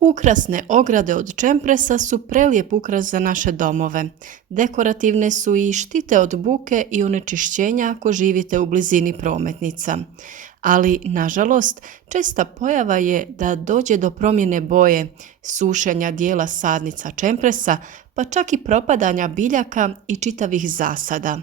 Ukrasne ograde od čempresa su prelijep ukras za naše domove. Dekorativne su i štite od buke i onečišćenja ako živite u blizini prometnica. Ali, nažalost, česta pojava je da dođe do promjene boje, sušenja dijela sadnica čempresa, pa čak i propadanja biljaka i čitavih zasada.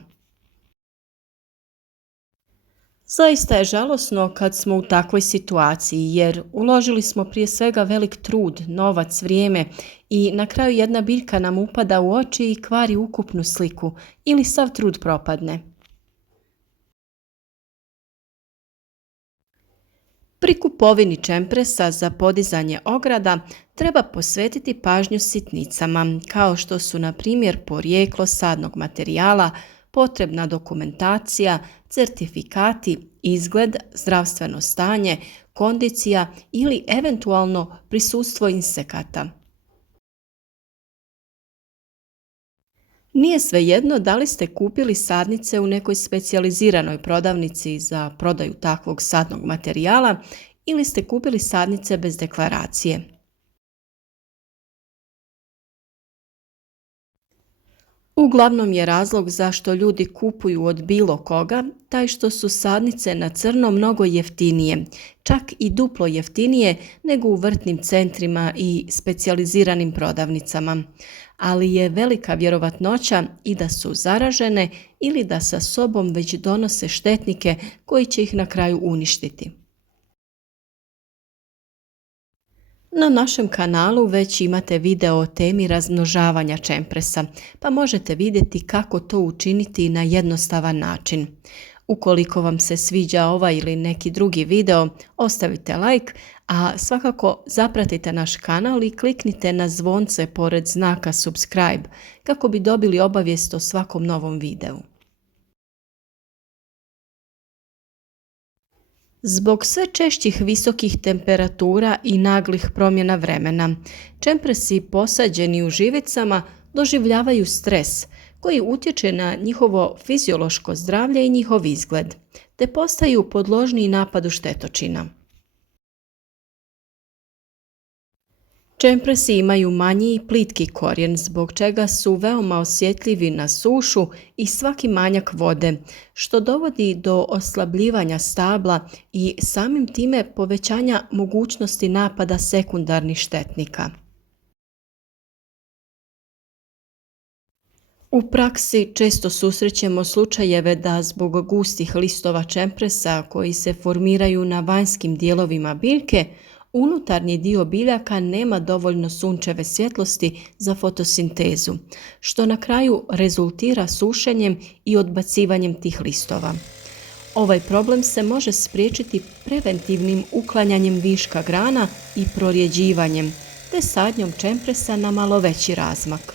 Zaista je žalosno kad smo u takvoj situaciji jer uložili smo prije svega velik trud, novac, vrijeme i na kraju jedna biljka nam upada u oči i kvari ukupnu sliku ili sav trud propadne. Pri kupovini čempresa za podizanje ograda treba posvetiti pažnju sitnicama, kao što su na primjer porijeklo sadnog materijala, potrebna dokumentacija, certifikati, izgled, zdravstveno stanje, kondicija ili eventualno prisustvo insekata. Nije svejedno da li ste kupili sadnice u nekoj specijaliziranoj prodavnici za prodaju takvog sadnog materijala ili ste kupili sadnice bez deklaracije. Uglavnom je razlog zašto ljudi kupuju od bilo koga taj što su sadnice na crno mnogo jeftinije, čak i duplo jeftinije nego u vrtnim centrima i specijaliziranim prodavnicama. Ali je velika vjerovatnoća i da su zaražene ili da sa sobom već donose štetnike koji će ih na kraju uništiti. Na našem kanalu već imate video o temi razmnožavanja čempresa, pa možete vidjeti kako to učiniti na jednostavan način. Ukoliko vam se sviđa ovaj ili neki drugi video, ostavite like, a svakako zapratite naš kanal i kliknite na zvonce pored znaka subscribe kako bi dobili obavijest o svakom novom videu. Zbog sve češćih visokih temperatura i naglih promjena vremena, čempresi posađeni u živicama doživljavaju stres koji utječe na njihovo fiziološko zdravlje i njihov izgled, te postaju podložniji napadu štetočina. Čempresi imaju manji i plitki korijen, zbog čega su veoma osjetljivi na sušu i svaki manjak vode, što dovodi do oslabljivanja stabla i samim time povećanja mogućnosti napada sekundarnih štetnika. U praksi često susrećemo slučajeve da zbog gustih listova čempresa koji se formiraju na vanjskim dijelovima biljke, unutarnji dio biljaka nema dovoljno sunčeve svjetlosti za fotosintezu, što na kraju rezultira sušenjem i odbacivanjem tih listova. Ovaj problem se može spriječiti preventivnim uklanjanjem viška grana i prorjeđivanjem, te sadnjom čempresa na malo veći razmak.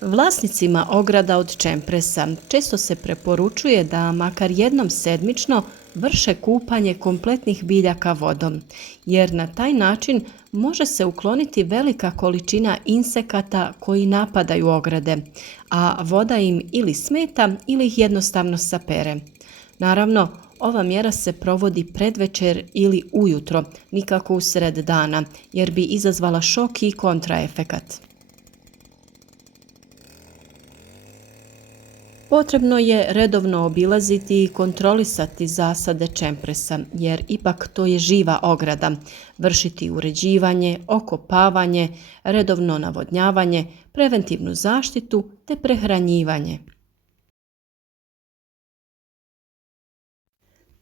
Vlasnicima ograda od čempresa često se preporučuje da makar jednom sedmično vrše kupanje kompletnih biljaka vodom, jer na taj način može se ukloniti velika količina insekata koji napadaju ograde, a voda im ili smeta ili ih jednostavno sapere. Naravno, ova mjera se provodi predvečer ili ujutro, nikako usred dana, jer bi izazvala šok i kontraefekat. Potrebno je redovno obilaziti i kontrolisati zasade čempresa, jer ipak to je živa ograda, vršiti uređivanje, okopavanje, redovno navodnjavanje, preventivnu zaštitu te prehranjivanje.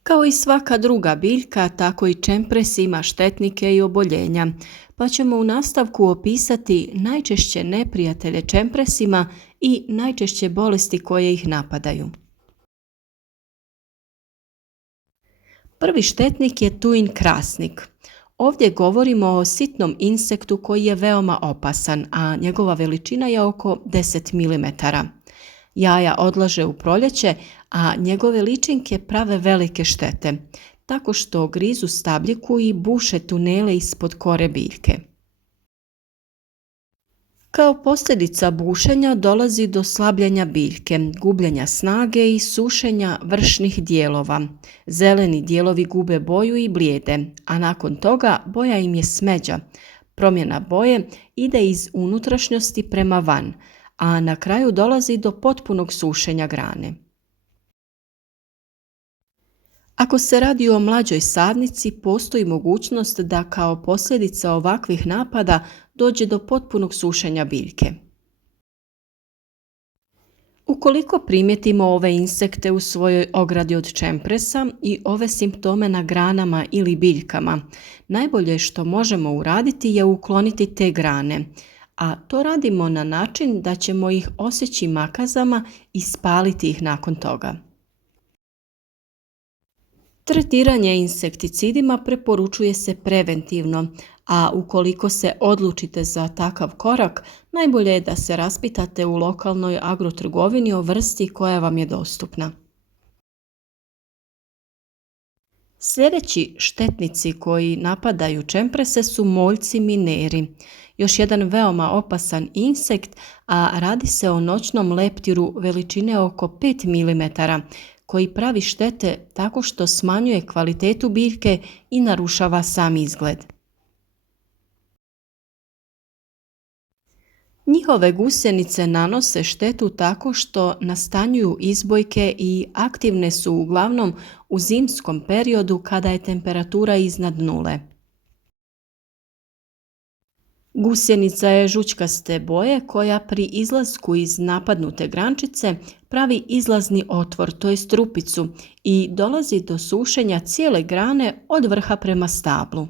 Kao i svaka druga biljka, tako i čempres ima štetnike i oboljenja, pa ćemo u nastavku opisati najčešće neprijatelje čempresima i najčešće bolesti koje ih napadaju. Prvi štetnik je tuin krasnik. Ovdje govorimo o sitnom insektu koji je veoma opasan, a njegova veličina je oko 10 mm. Jaja odlaže u proljeće, a njegove ličinke prave velike štete, tako što grizu stabljiku i buše tunele ispod kore biljke. Kao posljedica bušenja dolazi do slabljenja biljke, gubljenja snage i sušenja vršnih dijelova. Zeleni dijelovi gube boju i blijede, a nakon toga boja im je smeđa. Promjena boje ide iz unutrašnjosti prema van, a na kraju dolazi do potpunog sušenja grane. Ako se radi o mlađoj sadnici, postoji mogućnost da kao posljedica ovakvih napada dođe do potpunog sušenja biljke. Ukoliko primijetimo ove insekte u svojoj ogradi od čempresa i ove simptome na granama ili biljkama, najbolje što možemo uraditi je ukloniti te grane, a to radimo na način da ćemo ih osjeći makazama i spaliti ih nakon toga. Tretiranje insekticidima preporučuje se preventivno, a ukoliko se odlučite za takav korak, najbolje je da se raspitate u lokalnoj agrotrgovini o vrsti koja vam je dostupna. Sljedeći štetnici koji napadaju čemprese su moljci mineri, još jedan veoma opasan insekt, a radi se o noćnom leptiru veličine oko 5 mm, koji pravi štete tako što smanjuje kvalitetu biljke i narušava sam izgled. Njihove gusjenice nanose štetu tako što nastanjuju izbojke i aktivne su uglavnom u zimskom periodu kada je temperatura iznad nule. Gusjenica je žućkaste boje koja pri izlasku iz napadnute grančice pravi izlazni otvor, to jest rupicu, i dolazi do sušenja cijele grane od vrha prema stablu.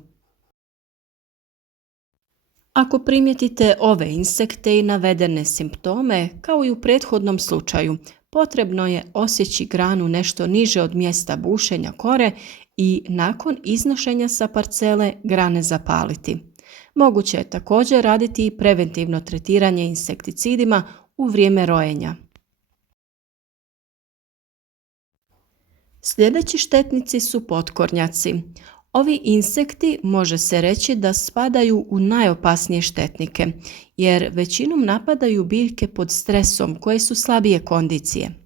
Ako primijetite ove insekte i navedene simptome, kao i u prethodnom slučaju, potrebno je osjeći granu nešto niže od mjesta bušenja kore i nakon iznošenja sa parcele grane zapaliti. Moguće je također raditi i preventivno tretiranje insekticidima u vrijeme rojenja. Sljedeći štetnici su potkornjaci. Ovi insekti može se reći da spadaju u najopasnije štetnike, jer većinom napadaju biljke pod stresom koje su slabije kondicije.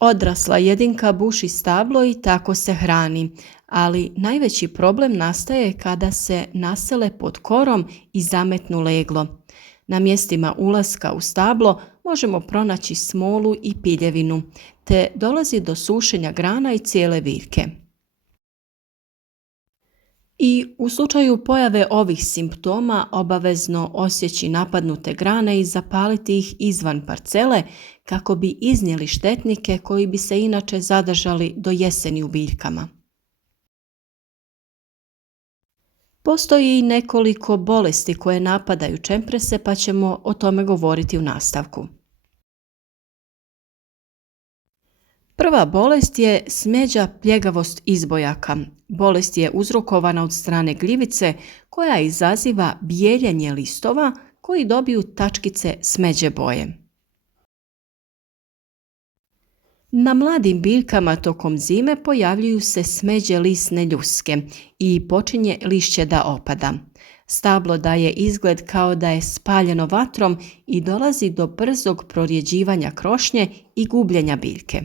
Odrasla jedinka buši stablo i tako se hrani, ali najveći problem nastaje kada se nasele pod korom i zametnu leglo. Na mjestima ulaska u stablo možemo pronaći smolu i piljevinu, te dolazi do sušenja grana i cijele biljke. I u slučaju pojave ovih simptoma obavezno osjeći napadnute grane i zapaliti ih izvan parcele kako bi iznijeli štetnike koji bi se inače zadržali do jeseni u biljkama. Postoji i nekoliko bolesti koje napadaju čemprese, pa ćemo o tome govoriti u nastavku. Prva bolest je smeđa pljegavost izbojaka. Bolest je uzrokovana od strane gljivice koja izaziva bijeljenje listova koji dobiju tačkice smeđe boje. Na mladim biljkama tokom zime pojavljuju se smeđe lisne ljuske i počinje lišće da opada. Stablo daje izgled kao da je spaljeno vatrom i dolazi do brzog prorjeđivanja krošnje i gubljenja biljke.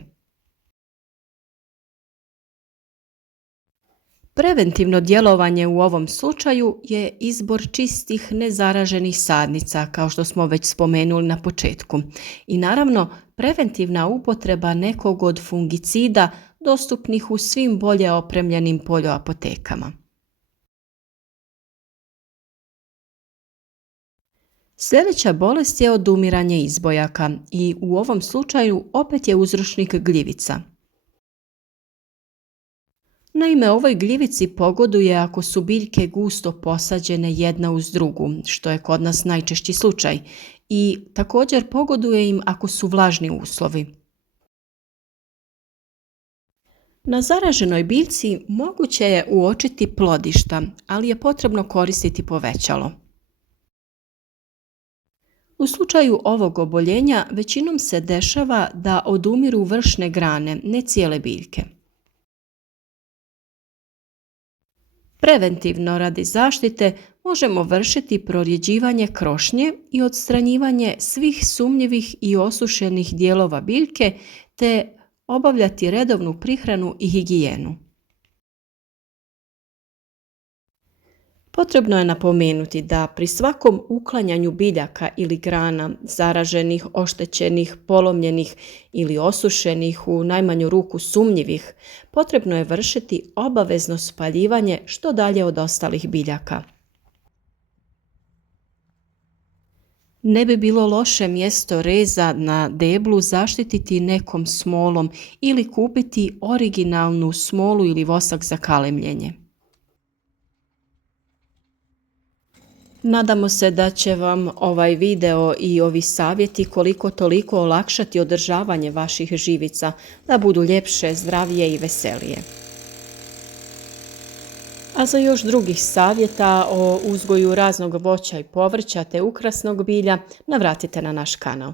Preventivno djelovanje u ovom slučaju je izbor čistih nezaraženih sadnica, kao što smo već spomenuli na početku. I naravno, preventivna upotreba nekog od fungicida dostupnih u svim bolje opremljenim poljoapotekama. Sljedeća bolest je odumiranje izbojaka i u ovom slučaju opet je uzročnik gljivica. Naime, ovoj gljivici pogoduje ako su biljke gusto posađene jedna uz drugu, što je kod nas najčešći slučaj, i također pogoduje im ako su vlažni uslovi. Na zaraženoj biljci moguće je uočiti plodišta, ali je potrebno koristiti povećalo. U slučaju ovog oboljenja većinom se dešava da odumiru vršne grane, ne cijele biljke. Preventivno radi zaštite možemo vršiti prorjeđivanje krošnje i odstranjivanje svih sumnjivih i osušenih dijelova biljke te obavljati redovnu prihranu i higijenu. Potrebno je napomenuti da pri svakom uklanjanju biljaka ili grana zaraženih, oštećenih, polomljenih ili osušenih, u najmanju ruku sumnjivih, potrebno je vršiti obavezno spaljivanje što dalje od ostalih biljaka. Ne bi bilo loše mjesto reza na deblu zaštititi nekom smolom ili kupiti originalnu smolu ili vosak za kalemljenje. Nadamo se da će vam ovaj video i ovi savjeti koliko toliko olakšati održavanje vaših živica, da budu ljepše, zdravije i veselije. A za još drugih savjeta o uzgoju raznog voća i povrća te ukrasnog bilja, navratite na naš kanal.